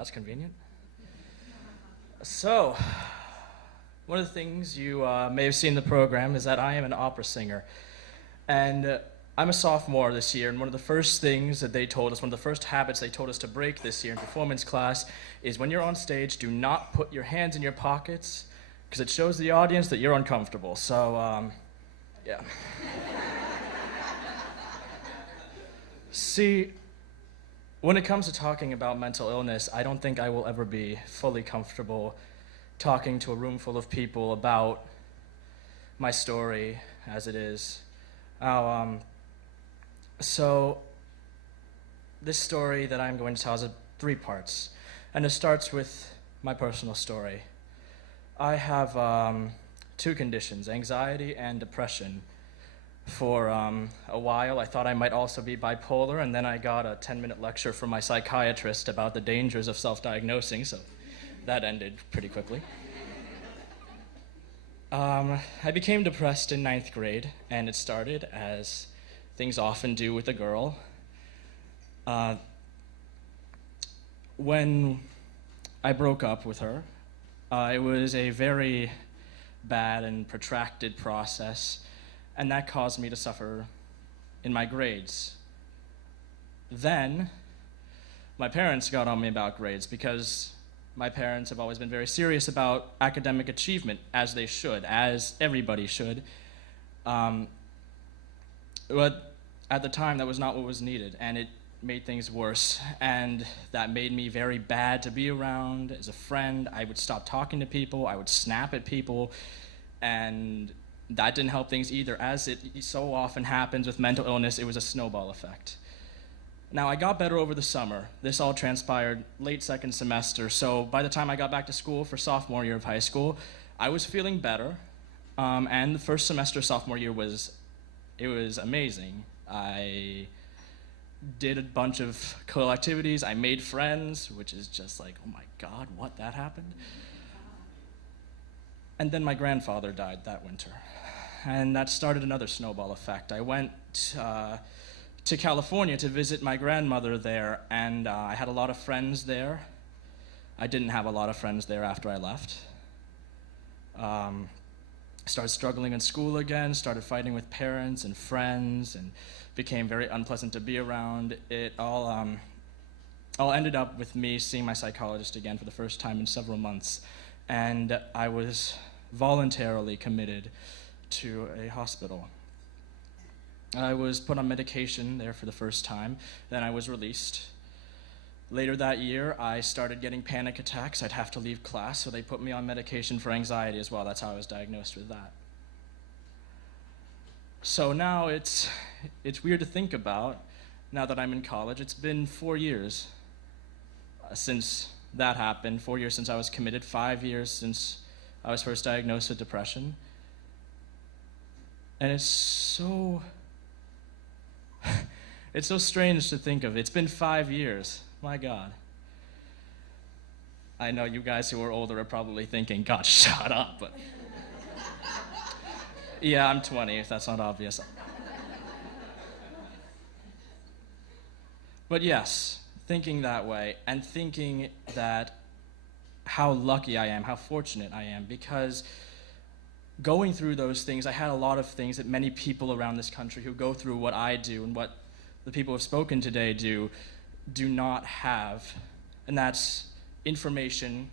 that's convenient. So, one of the things you may have seen in the program is that I am an opera singer. And I'm a sophomore this year, and one of the first things that they told us, one of the first habits they told us to break this year in performance class is when you're on stage, do not put your hands in your pockets, because it shows the audience that you're uncomfortable. So, yeah. See, when it comes to talking about mental illness, I don't think I will ever be fully comfortable talking to a room full of people about my story as it is. So this story that I'm going to tell is in 3 parts, and it starts with my personal story. I have 2 conditions, anxiety and depression. For a while, I thought I might also be bipolar, and then I got a 10-minute lecture from my psychiatrist about the dangers of self-diagnosing, so that ended pretty quickly. I became depressed in 9th grade, and it started, as things often do with a girl. When I broke up with her, it was a very bad and protracted process, and that caused me to suffer in my grades. Then, my parents got on me about grades because my parents have always been very serious about academic achievement, as they should, as everybody should. But at the time, that was not what was needed, and it made things worse, and that made me very bad to be around as a friend. I would stop talking to people, I would snap at people, and that didn't help things either. As it so often happens with mental illness, it was a snowball effect. Now, I got better over the summer. This all transpired late 2nd semester, so by the time I got back to school for sophomore year of high school, I was feeling better, and the first semester sophomore year was amazing. I did a bunch of cool activities, I made friends, which is just like, oh my God, what, that happened? And then my grandfather died that winter, and that started another snowball effect. I went to California to visit my grandmother there, and I had a lot of friends there. I didn't have a lot of friends there after I left. Started struggling in school again, started fighting with parents and friends, and became very unpleasant to be around. It all ended up with me seeing my psychologist again for the first time in several months, and I was voluntarily committed to a hospital. I was put on medication there for the first time, then I was released. Later that year, I started getting panic attacks. I'd have to leave class, so they put me on medication for anxiety as well. That's how I was diagnosed with that. So now it's weird to think about, now that I'm in college. It's been 4 years since that happened, 4 years since I was committed, 5 years since I was first diagnosed with depression. And it's so strange to think of. It's been 5 years. My God. I know you guys who are older are probably thinking, God, shut up, but yeah, I'm 20, if that's not obvious. But yes, thinking that way, and thinking that how lucky I am, how fortunate I am, because going through those things, I had a lot of things that many people around this country who go through what I do and what the people who have spoken today do not have, and that's information,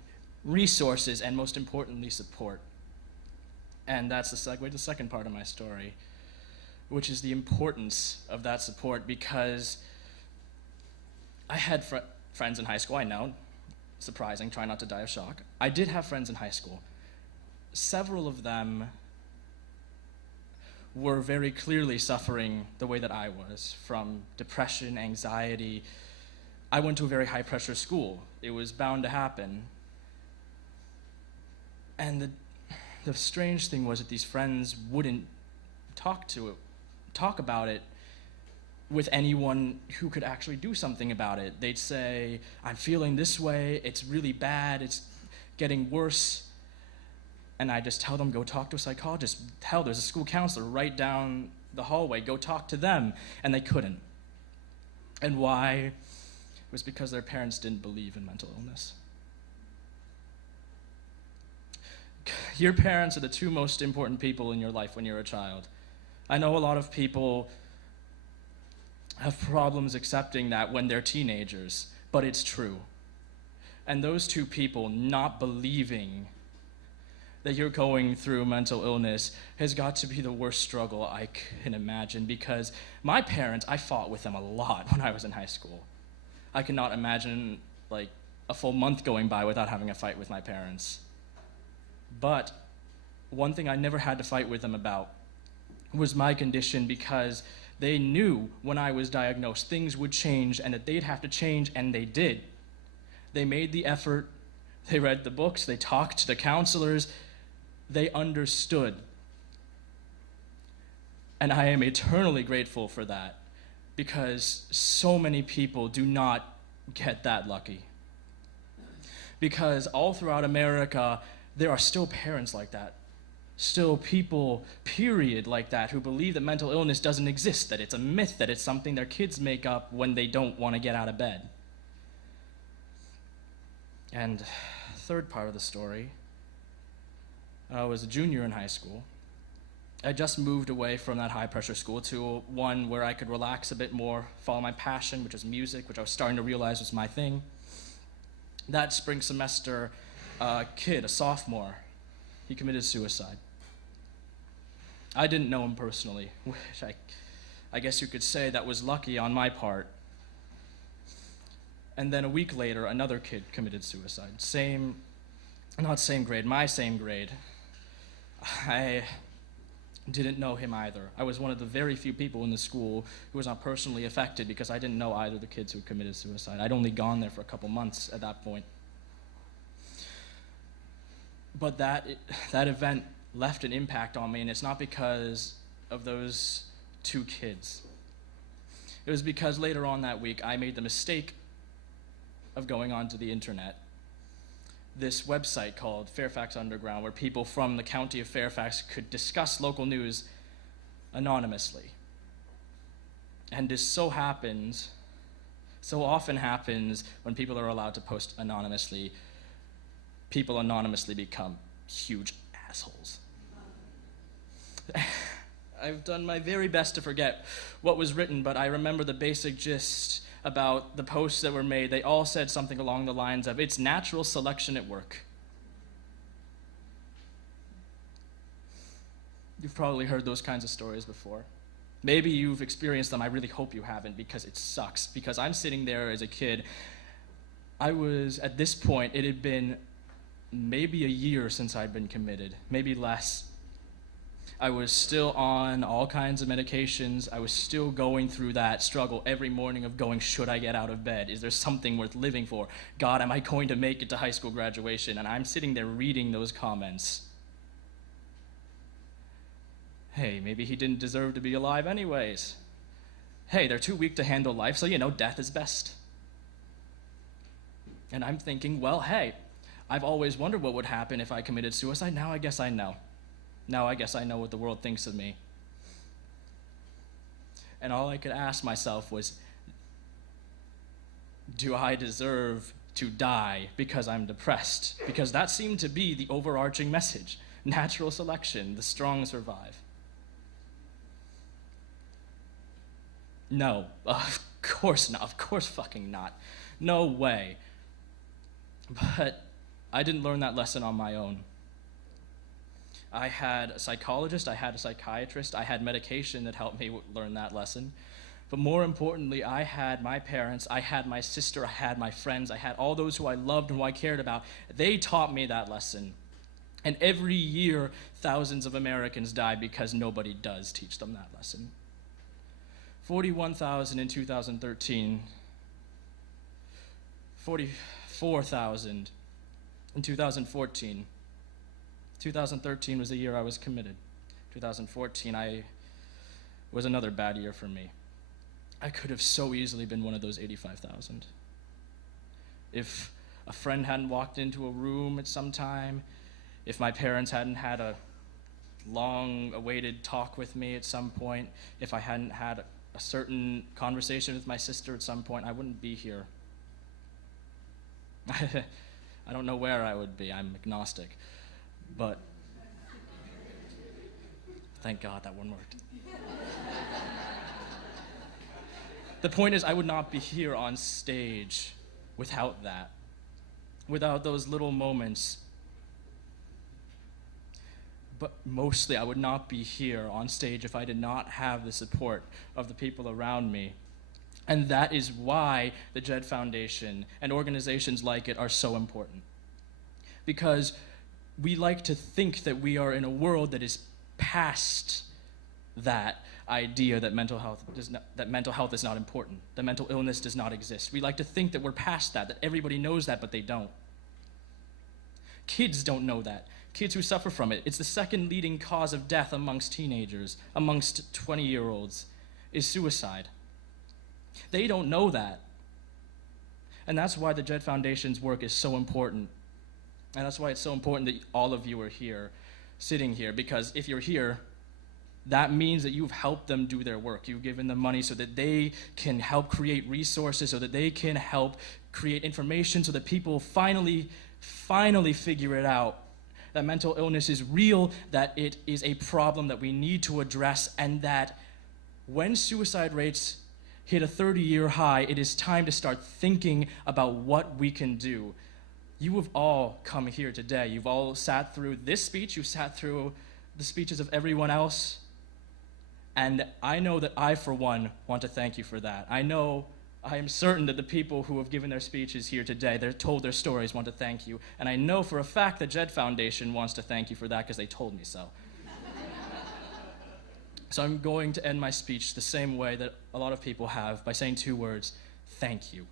resources, and most importantly, support. And that's the segue to the second part of my story, which is the importance of that support, because I had friends in high school, I know, surprising, try not to die of shock. I did have friends in high school. Several of them were very clearly suffering the way that I was, from depression, anxiety. I went to a very high-pressure school. It was bound to happen. And the strange thing was that these friends wouldn't talk about it with anyone who could actually do something about it. They'd say, I'm feeling this way, it's really bad, it's getting worse. And I just tell them, go talk to a psychologist. Hell, there's a school counselor right down the hallway, go talk to them. And they couldn't. And why was because their parents didn't believe in mental illness. Your parents are the two most important people in your life when you're a child. I know a lot of people have problems accepting that when they're teenagers, but it's true. And those two people not believing that you're going through mental illness has got to be the worst struggle I can imagine, because my parents, I fought with them a lot when I was in high school. I cannot imagine like a full month going by without having a fight with my parents. But one thing I never had to fight with them about was my condition, because they knew when I was diagnosed things would change and that they'd have to change, and they did. They made the effort, they read the books, they talked to the counselors, they understood. And I am eternally grateful for that, because so many people do not get that lucky. Because all throughout America, there are still parents like that. Still people, period, like that, who believe that mental illness doesn't exist, that it's a myth, that it's something their kids make up when they don't want to get out of bed. And third part of the story, I was a junior in high school. I just moved away from that high-pressure school to one where I could relax a bit more, follow my passion, which was music, which I was starting to realize was my thing. That spring semester, a kid, a sophomore, he committed suicide. I didn't know him personally, which I guess you could say that was lucky on my part. And then a week later, another kid committed suicide. Not same grade, my same grade. I didn't know him either. I was one of the very few people in the school who was not personally affected, because I didn't know either of the kids who committed suicide. I'd only gone there for a couple months at that point. But that event left an impact on me, and it's not because of those two kids. It was because later on that week, I made the mistake of going onto the internet, this website called Fairfax Underground, where people from the county of Fairfax could discuss local news anonymously. And this so often happens when people are allowed to post anonymously, people anonymously become huge assholes. I've done my very best to forget what was written, but I remember the basic gist about the posts that were made. They all said something along the lines of, "It's natural selection at work." You've probably heard those kinds of stories before. Maybe you've experienced them. I really hope you haven't, because it sucks. Because I'm sitting there as a kid. At this point, it had been maybe a year since I'd been committed, maybe less. I was still on all kinds of medications. I was still going through that struggle every morning of going, should I get out of bed? Is there something worth living for? God, am I going to make it to high school graduation? And I'm sitting there reading those comments. Hey, maybe he didn't deserve to be alive anyways. Hey, they're too weak to handle life, so death is best. And I'm thinking, well, hey, I've always wondered what would happen if I committed suicide. Now I guess I know. Now I guess I know what the world thinks of me. And all I could ask myself was, do I deserve to die because I'm depressed? Because that seemed to be the overarching message. Natural selection, the strong survive. No, of course not. Of course fucking not. No way. But I didn't learn that lesson on my own. I had a psychologist, I had a psychiatrist, I had medication that helped me learn that lesson. But more importantly, I had my parents, I had my sister, I had my friends, I had all those who I loved and who I cared about. They taught me that lesson. And every year, thousands of Americans die because nobody does teach them that lesson. 41,000 in 2013, 44,000 in 2014. 2013 was the year I was committed. 2014 was another bad year for me. I could have so easily been one of those 85,000. If a friend hadn't walked into a room at some time, if my parents hadn't had a long-awaited talk with me at some point, if I hadn't had a certain conversation with my sister at some point, I wouldn't be here. I don't know where I would be. I'm agnostic. But thank God that one worked. The point is, I would not be here on stage without that, without those little moments. But mostly, I would not be here on stage if I did not have the support of the people around me. And that is why the Jed Foundation and organizations like it are so important. Because we like to think that we are in a world that is past that idea that mental health is not important, that mental illness does not exist. We like to think that we're past that everybody knows that, but they don't. Kids don't know that. Kids who suffer from it. It's the second leading cause of death amongst teenagers, amongst 20-year-olds, is suicide. They don't know that. And that's why the Jed Foundation's work is so important. And that's why it's so important that all of you are here, sitting here, because if you're here, that means that you've helped them do their work. You've given them money so that they can help create resources, so that they can help create information, so that people finally figure it out, that mental illness is real, that it is a problem that we need to address, and that when suicide rates hit a 30-year high, it is time to start thinking about what we can do. You have all come here today. You've all sat through this speech. You've sat through the speeches of everyone else. And I know that I, for one, want to thank you for that. I am certain that the people who have given their speeches here today, they're told their stories, want to thank you. And I know for a fact the Jed Foundation wants to thank you for that because they told me so. So I'm going to end my speech the same way that a lot of people have, by saying two words: thank you.